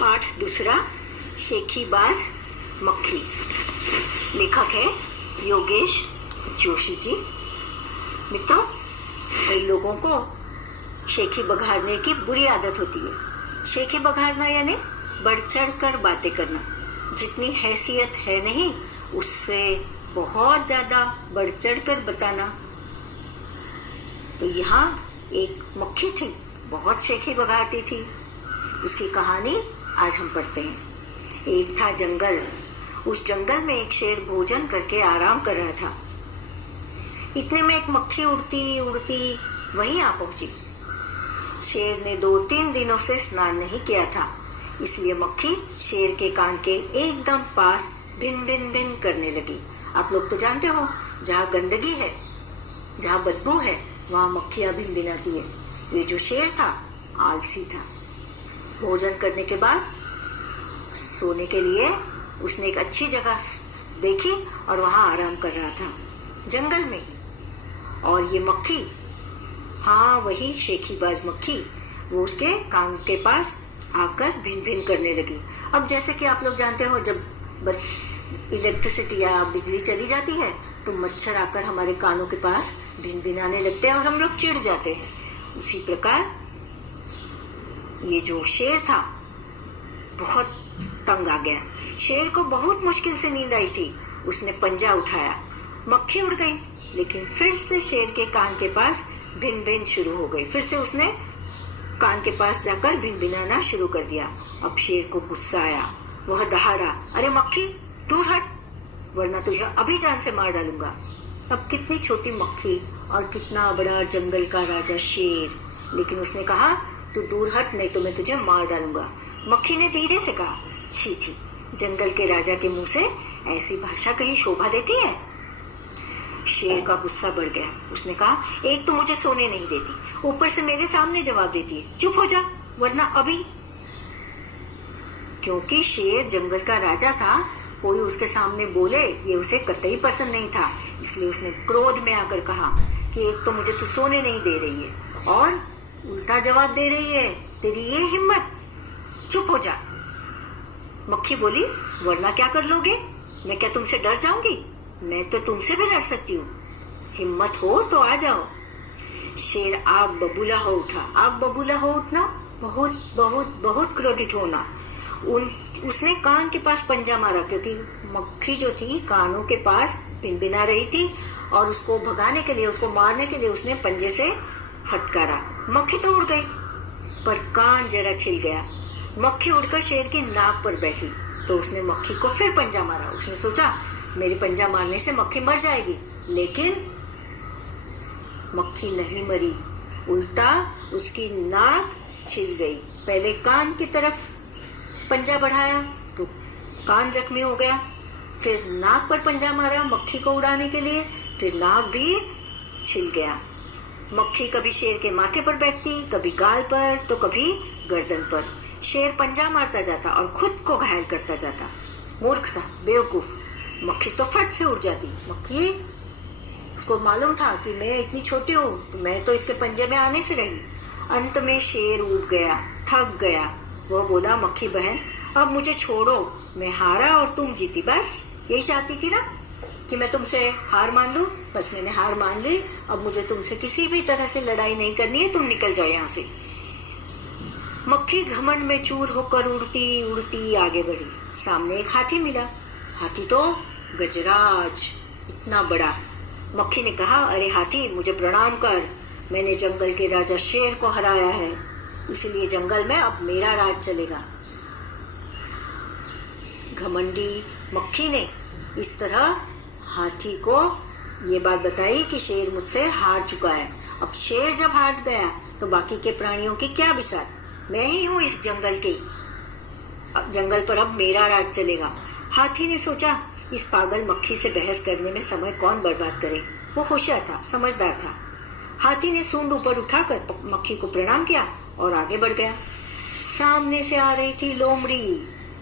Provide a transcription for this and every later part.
पाठ दूसरा, शेखीबाज मक्खी। लेखक है योगेश जोशी जी। मित्रों, कई लोगों को शेखी बघाड़ने की बुरी आदत होती है। शेखी बघाड़ना यानी बढ़ चढ़ कर बातें करना, जितनी हैसियत है नहीं उससे बहुत ज्यादा बढ़ चढ़ कर बताना। तो यहाँ एक मक्खी थी, बहुत शेखी बघाड़ती थी। उसकी कहानी आज हम पढ़ते हैं। एक था जंगल। उस जंगल में एक शेर भोजन करके आराम कर रहा था। इतने में एक मक्खी उड़ती उड़ती वहीं आ पहुंची। शेर ने 2-3 दिनों से स्नान नहीं किया था, इसलिए मक्खी शेर के कान के एकदम पास भिन भिन भिन करने लगी। आप लोग तो जानते हो, जहाँ गंदगी है, जहाँ बदबू है, वहाँ मक्खियाँ भिन भिनाती है। ये जो शेर था आलसी था। भोजन करने के बाद सोने के लिए उसने एक अच्छी जगह देखी और वहाँ आराम कर रहा था, जंगल में ही। और ये मक्खी, हाँ वही शेखीबाज मक्खी, वो उसके कान के पास आकर भिन भिन करने लगी। अब जैसे कि आप लोग जानते हो, जब इलेक्ट्रिसिटी या बिजली चली जाती है तो मच्छर आकर हमारे कानों के पास भिन भिनाने लगते हैं और हम लोग चिढ़ जाते हैं। उसी प्रकार ये जो शेर था बहुत तंग आ गया। शेर को बहुत मुश्किल से नींद आई थी। उसने पंजा उठाया, मक्खी उड़ गई, लेकिन फिर से शेर के कान के पास भिन भिन शुरू हो गई। फिर से उसने कान के पास जाकर भिन भिनाना शुरू कर दिया। अब शेर को गुस्सा आया, वह दहाड़ा, अरे मक्खी दूर हट, वरना तुझे अभी जान से मार डालूंगा। अब कितनी छोटी मक्खी और कितना बड़ा जंगल का राजा शेर, लेकिन उसने कहा तू दूर हट, नहीं तो मैं तुझे मार डालूंगा। मक्खी ने धीरे से कहा, छी छी, जंगल के राजा के मुंह से ऐसी भाषा कहीं शोभा देती है। शेर का गुस्सा बढ़ गया। उसने कहा, एक तो मुझे सोने नहीं देती, ऊपर से मेरे सामने जवाब देती है, चुप हो जा वरना अभी। क्योंकि शेर जंगल का राजा था, कोई उसके सामने बोले ये उसे कतई पसंद नहीं था, इसलिए उसने क्रोध में आकर कहा कि एक तो मुझे तू सोने नहीं दे रही है और उल्टा जवाब दे रही है, तेरी ये हिम्मत, चुप हो जा। मक्खी बोली, वरना क्या कर लोगे? मैं क्या तुमसे डर जाऊंगी? मैं तो तुमसे भी डर सकती हूँ। हिम्मत हो तो आ जाओ। शेर आप बबूला हो उठा। आप बबूला हो उठना, बहुत बहुत बहुत क्रोधित होना। उसने कान के पास पंजा मारा, क्योंकि मक्खी जो थी कानों के पास भिनभिना रही थी और उसको भगाने के लिए, उसको मारने के लिए उसने पंजे से फटकारा। मक्खी तो उड़ गई, पर कान जरा छिल गया। मक्खी उड़कर शेर की नाक पर बैठी, तो उसने मक्खी को फिर पंजा मारा। उसने सोचा मेरे पंजा मारने से मक्खी मर जाएगी, लेकिन मक्खी नहीं मरी, उल्टा उसकी नाक छिल गई। पहले कान की तरफ पंजा बढ़ाया तो कान जख्मी हो गया, फिर नाक पर पंजा मारा मक्खी को उड़ाने के लिए, फिर नाक भी छिल गया। मक्खी कभी शेर के माथे पर बैठती, कभी गाल पर, तो कभी गर्दन पर। शेर पंजा मारता जाता और खुद को घायल करता जाता। मूर्ख था, बेवकूफ। मक्खी तो फट से उड़ जाती। मक्खी, उसको मालूम था कि मैं इतनी छोटी हूँ, तो मैं तो इसके पंजे में आने से रही। अंत में शेर उड़ गया, थक गया। वो बोला, मक्खी बहन अब मुझे छोड़ो, मैं हारा और तुम जीती, बस यही चाहती थी ना कि मैं तुमसे हार मान लूं। बस मैंने हार मान ली, अब मुझे तुमसे किसी भी तरह से लड़ाई नहीं करनी है, तुम निकल जाओ यहाँ से। मक्खी घमंड में चूर होकर उड़ती उड़ती आगे बढ़ी। सामने एक हाथी मिला। हाथी तो गजराज, इतना बड़ा। मक्खी ने कहा, अरे हाथी मुझे प्रणाम कर, मैंने जंगल के राजा शेर को हराया है, इसलिए जंगल में अब मेरा राज चलेगा। घमंडी मक्खी ने इस तरह हाथी को ये बात बताई कि शेर मुझसे हार चुका है। अब शेर जब हार गया तो बाकी के प्राणियों की क्या बिसात, मैं ही हूँ इस जंगल की, जंगल पर अब मेरा राज चलेगा। हाथी ने सोचा, इस पागल मक्खी से बहस करने में समय कौन बर्बाद करे। वो होशियार था, समझदार था। हाथी ने सूंड ऊपर उठाकर मक्खी को प्रणाम किया और आगे बढ़ गया। सामने से आ रही थी लोमड़ी।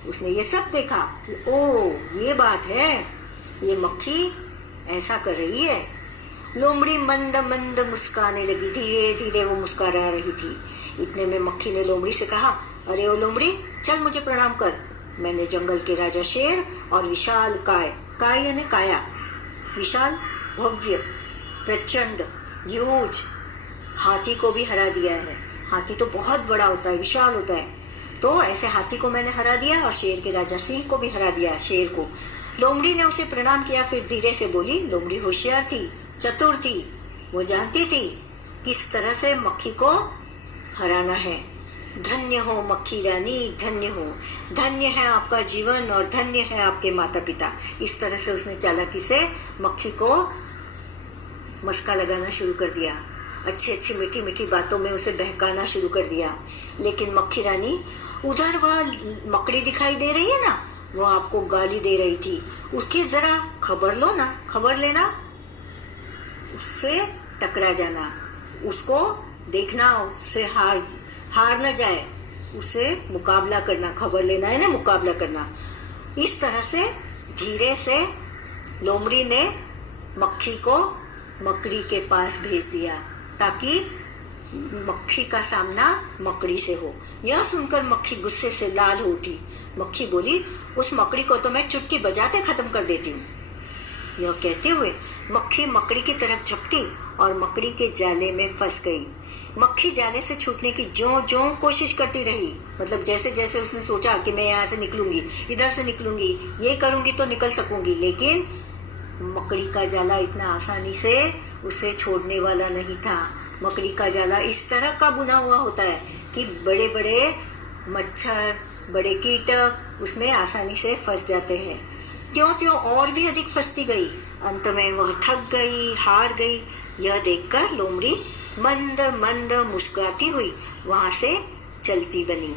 उसने ये सब देखा कि ओ ये बात है, ये मक्खी ऐसा कर रही है। लोमड़ी मंद मंद मुस्काने लगी, धीरे धीरे वो मुस्कुरा रही थी। इतने में मक्खी ने लोमड़ी से कहा, अरे ओ लोमड़ी, चल मुझे प्रणाम कर। मैंने जंगल के राजा शेर और विशाल काय, काय यानी काया, विशाल भव्य प्रचंड ह्यूज हाथी को भी हरा दिया है। हाथी तो बहुत बड़ा होता है, विशाल होता है। तो ऐसे हाथी को मैंने हरा दिया और शेर के राजा सिंह को भी हरा दिया, शेर को। लोमड़ी ने उसे प्रणाम किया, फिर धीरे से बोली। लोमड़ी होशियार थी, चतुर थी, वो जानती थी किस तरह से मक्खी को हराना है। धन्य हो मक्खी रानी, धन्य हो, धन्य है आपका जीवन और धन्य है आपके माता पिता। इस तरह से उसने चालाकी से मक्खी को मस्का लगाना शुरू कर दिया, अच्छी अच्छी मीठी मीठी बातों में उसे बहकाना शुरू कर दिया। लेकिन मक्खी रानी, उधर वह मकड़ी दिखाई दे रही है ना, वो आपको गाली दे रही थी, उसकी जरा खबर लो ना, खबर लेना, उससे टकरा जाना, उसको देखना, उससे हार न जाए, उससे मुकाबला करना, खबर लेना है ना, मुकाबला करना। इस तरह से धीरे से लोमड़ी ने मक्खी को मकड़ी के पास भेज दिया ताकि मक्खी का सामना मकड़ी से हो। यह सुनकर मक्खी गुस्से से लाल हो उठी। मक्खी बोली, उस मकड़ी को तो मैं चुटकी बजाते खत्म कर देती हूँ। यह कहते हुए मक्खी मकड़ी की तरफ झपटी और मकड़ी के जाले में फंस गई। मक्खी जाले से छूटने की ज्यों कोशिश करती रही, मतलब जैसे जैसे उसने सोचा कि मैं यहाँ से निकलूंगी, इधर से निकलूंगी, ये करूंगी तो निकल सकूंगी, लेकिन मकड़ी का जाला इतना आसानी से उसे छोड़ने वाला नहीं था। मकड़ी का जाला इस तरह का बुना हुआ होता है कि बड़े बड़े मच्छर, बड़े कीटक उसमें आसानी से फंस जाते हैं। त्यों त्यों और भी अधिक फंसती गई। अंत में वह थक गई, हार गई। यह देखकर लोमड़ी मंद मंद मुस्कुराती हुई वहां से चलती बनी।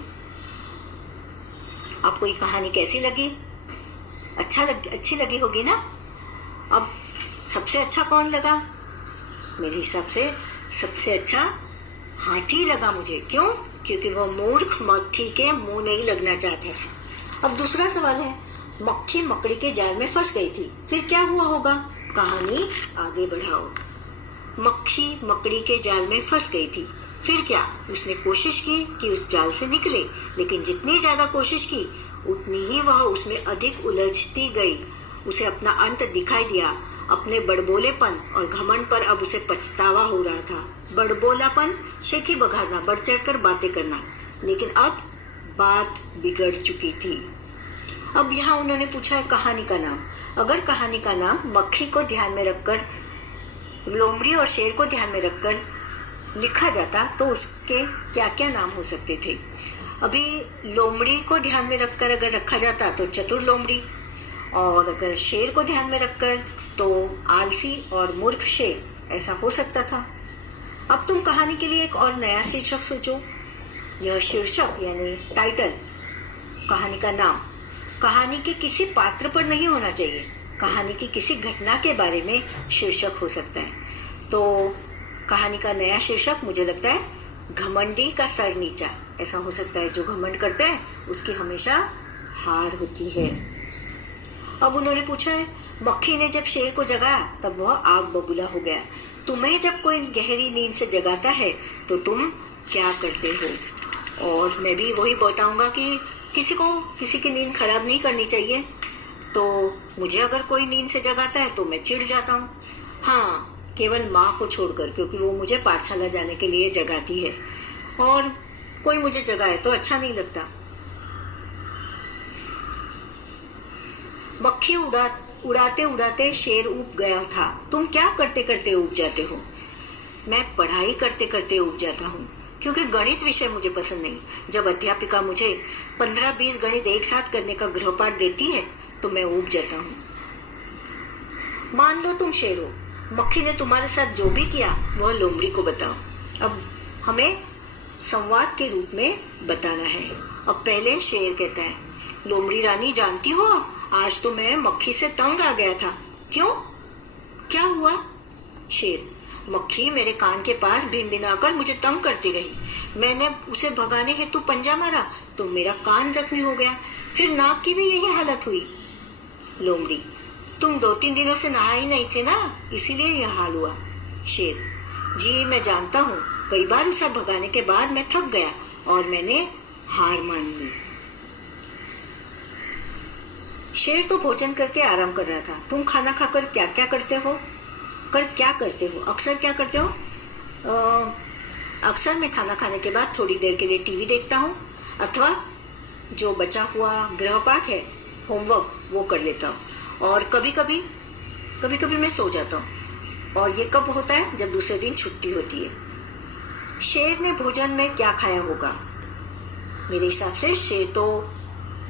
आपको ये कहानी कैसी लगी? अच्छी लगी होगी ना? अब सबसे अच्छा कौन लगा? मेरे हिसाब से सबसे अच्छा हाथी लगा मुझे। क्यों? क्योंकि वह मूर्ख मक्खी के मुंह नहीं लगना चाहते। अब दूसरा सवाल है, मक्खी मकड़ी के जाल में फंस गई थी, फिर क्या हुआ होगा? कहानी आगे बढ़ाओ। मक्खी मकड़ी के जाल में फंस गई थी, फिर क्या? उसने कोशिश की कि उस जाल से निकले, लेकिन जितनी ज्यादा कोशिश की उतनी ही वह उसमें अधिक उलझती गई। उसे अपना अंत दिखाई दिया। अपने बड़बोलेपन और घमंड पर अब उसे पछतावा हो रहा था। बड़बोलापन, शेखी बघारना, बढ़ चढ़कर बातें करना, लेकिन अब बात बिगड़ चुकी थी। अब यहाँ उन्होंने पूछा है कहानी का नाम। अगर कहानी का नाम मक्खी को ध्यान में रखकर, लोमड़ी और शेर को ध्यान में रखकर लिखा जाता तो उसके क्या क्या नाम हो सकते थे? अभी लोमड़ी को ध्यान में रखकर अगर रखा जाता तो चतुर लोमड़ी, और अगर शेर को ध्यान में रखकर तो आलसी और मूर्ख शेर, ऐसा हो सकता था। अब तुम कहानी के लिए एक और नया शीर्षक सोचो। यह शीर्षक यानी टाइटल, कहानी का नाम, कहानी के किसी पात्र पर नहीं होना चाहिए, कहानी की किसी घटना के बारे में शीर्षक हो सकता है। तो कहानी का नया शीर्षक मुझे लगता है घमंडी का सर नीचा, ऐसा हो सकता है। जो घमंड करते हैं उसकी हमेशा हार होती है। अब उन्होंने पूछा है, मक्खी ने जब शेर को जगाया तब वह आग बबूला हो गया। तुम्हें जब कोई गहरी नींद से जगाता है तो तुम क्या करते हो? और मैं भी वही बताऊंगा कि किसी की नींद खराब नहीं करनी चाहिए। तो मुझे अगर कोई नींद से जगाता है तो मैं चिढ़ जाता हूँ। हाँ, केवल माँ को छोड़कर, क्योंकि वो मुझे पाठशाला जाने के लिए जगाती है, और कोई मुझे जगाए तो अच्छा नहीं लगता। मक्खी उड़ाते उड़ाते शेर ऊब गया था। तुम क्या करते करते ऊब जाते हो? मैं पढ़ाई करते करते ऊब जाता हूँ, क्योंकि गणित विषय मुझे पसंद नहीं। जब अध्यापिका मुझे 15-20 गणित एक साथ करने का गृहपाठ देती है तो मैं ऊब जाता हूँ। मान लो तुम शेर हो, मक्खी ने तुम्हारे साथ जो भी किया वह लोमड़ी को बताओ। अब हमें संवाद के रूप में बताना है। अब पहले शेर कहता है, लोमड़ी रानी जानती हो, आज तो मैं मक्खी से तंग आ गया था। क्यों? क्या हुआ? शेर, मक्खी मेरे कान के पास भिनभिनाकर मुझे तंग करती रही। मैंने उसे भगाने हेतु पंजा मारा तो मेरा कान जख्मी हो गया, फिर नाक की भी यही हालत हुई। लोमड़ी, तुम 2-3 दिनों से नहाए ही नहीं थे ना, इसीलिए यह हाल हुआ। शेर, जी मैं जानता हूँ, कई बार उसे भगाने के बाद मैं थक गया और मैंने हार मान ली। शेर तो भोजन करके आराम कर रहा था। तुम खाना खाकर क्या क्या करते हो? अक्सर क्या करते हो? अक्सर मैं खाना खाने के बाद थोड़ी देर के लिए टीवी देखता हूँ, अथवा जो बचा हुआ गृहपाठ है, होमवर्क, वो कर लेता हूँ। और कभी कभी मैं सो जाता हूँ। और ये कब होता है? जब दूसरे दिन छुट्टी होती है। शेर ने भोजन में क्या खाया होगा? मेरे हिसाब से शेर तो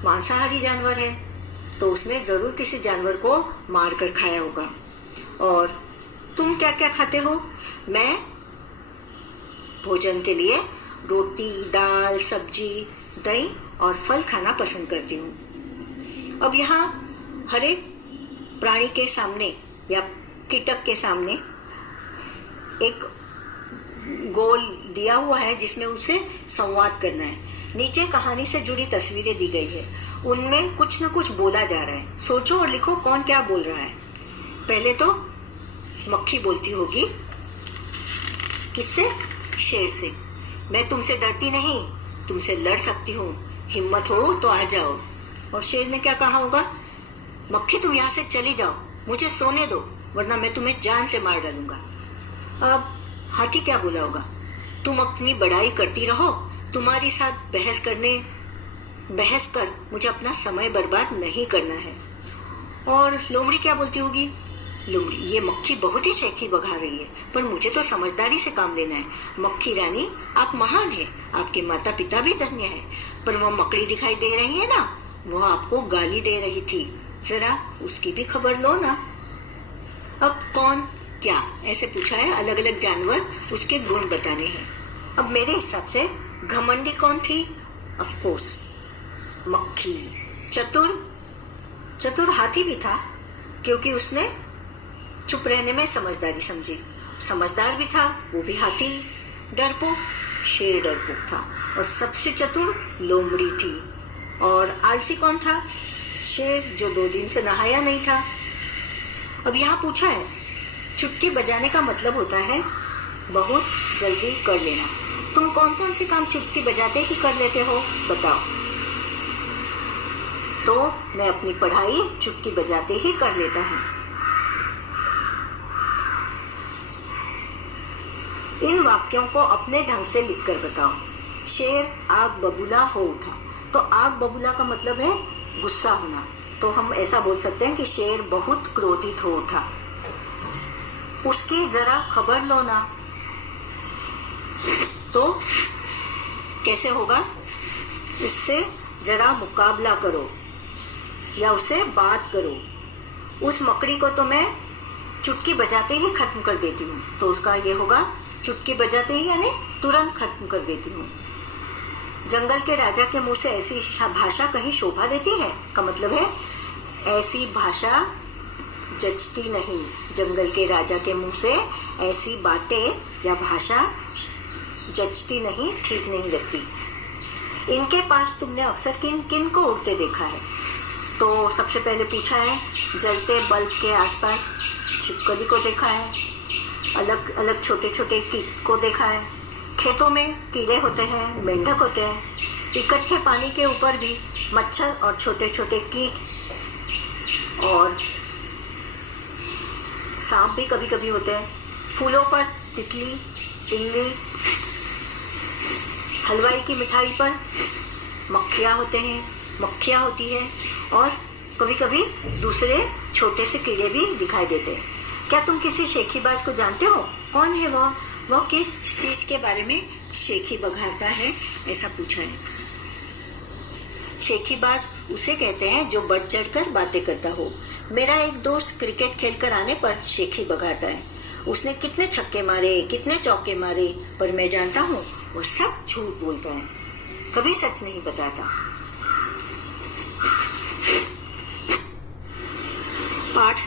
मांसाहारी जानवर है, तो उसने जरूर किसी जानवर को मार कर खाया होगा। और तुम क्या क्या खाते हो? मैं भोजन के लिए रोटी, दाल, सब्जी, दही और फल खाना पसंद करती हूँ। अब यहाँ हर एक प्राणी के सामने या कीटक के सामने एक गोल दिया हुआ है जिसमें उसे संवाद करना है। नीचे कहानी से जुड़ी तस्वीरें दी गई है, उनमें कुछ न कुछ बोला जा रहा है। सोचो और लिखो कौन क्या बोल रहा है। पहले तो मक्खी बोलती होगी। किससे? शेर से। मैं तुमसे डरती नहीं, तुमसे लड़ सकती हूँ, हिम्मत हो तो आ जाओ। और शेर ने क्या कहा होगा? मक्खी तुम यहाँ से चली जाओ, मुझे सोने दो, वरना मैं तुम्हें जान से मार डालूंगा। अब हाथी क्या बोला होगा? तुम अपनी बड़ाई करती रहो, तुम्हारी साथ बहस कर मुझे अपना समय बर्बाद नहीं करना है। और लोमड़ी क्या बोलती होगी? लोमड़ी, ये मक्खी बहुत ही शैखी बघा रही है, पर मुझे तो समझदारी से काम लेना है। मक्खी रानी, आप महान है, आपके माता पिता भी धन्य है, पर वह मकड़ी दिखाई दे रही है ना, वह आपको गाली दे रही थी, जरा उसकी भी खबर लो ना। अब कौन क्या ऐसे पूछा है, अलग अलग जानवर, उसके गुण बताने हैं। अब मेरे हिसाब से घमंडी कौन थी? ऑफ कोर्स मक्खी। चतुर हाथी भी था, क्योंकि उसने चुप रहने में समझदारी समझी। समझदार भी था, वो भी हाथी। डरपोक, शेर डरपोक था। और सबसे चतुर लोमड़ी थी। और आलसी कौन था? शेर, जो 2 दिन से नहाया नहीं था। अब यहाँ पूछा है, चुटकी बजाने का मतलब होता है बहुत जल्दी कर लेना। तुम कौन कौन से काम चुटकी बजाते ही कर लेते हो, बताओ। तो मैं अपनी पढ़ाई चुटकी बजाते ही कर लेता हूँ। इन वाक्यों को अपने ढंग से लिखकर बताओ। शेर आग बबूला हो उठा। तो आग बबूला का मतलब है गुस्सा होना। तो हम ऐसा बोल सकते हैं कि शेर बहुत क्रोधित हो उठा। उसकी जरा खबर लो ना। तो कैसे होगा? उससे जरा मुकाबला करो या उससे बात करो। उस मकड़ी को तो मैं चुटकी बजाते ही खत्म कर देती हूँ। तो उसका ये होगा, चुटकी बजाते ही यानी तुरंत खत्म कर देती हूँ। जंगल के राजा के मुंह से ऐसी भाषा कहीं शोभा देती है, का मतलब है ऐसी भाषा जचती नहीं। जंगल के राजा के मुंह से ऐसी बातें या भाषा जचती नहीं, ठीक नहीं लगती। इनके पास तुमने अक्सर किन किन को उड़ते देखा है? तो सबसे पहले पूछा है, जलते बल्ब के आसपास छिपकली को देखा है, अलग अलग छोटे छोटे कीट को देखा है, खेतों में कीड़े होते हैं, मेंढक होते हैं, इकट्ठे पानी के ऊपर भी मच्छर और छोटे छोटे कीट और सांप भी कभी कभी होते हैं, फूलों पर तितली, इल्ली, हलवाई की मिठाई पर मक्खियाँ होती है और कभी कभी दूसरे छोटे से कीड़े भी दिखाई देते हैं। क्या तुम किसी शेखीबाज को जानते हो? कौन है वह किस चीज के बारे में शेखी बघारता है, ऐसा पूछा है। शेखीबाज उसे कहते हैं जो बढ़ चढ़कर बातें करता हो। मेरा एक दोस्त क्रिकेट खेलकर आने पर शेखी बघारता है। उसने कितने छक्के मारे, कितने चौके मारे, पर मैं जानता हूँ वो सब झूठ बोलता है, कभी सच नहीं बताता। पाठ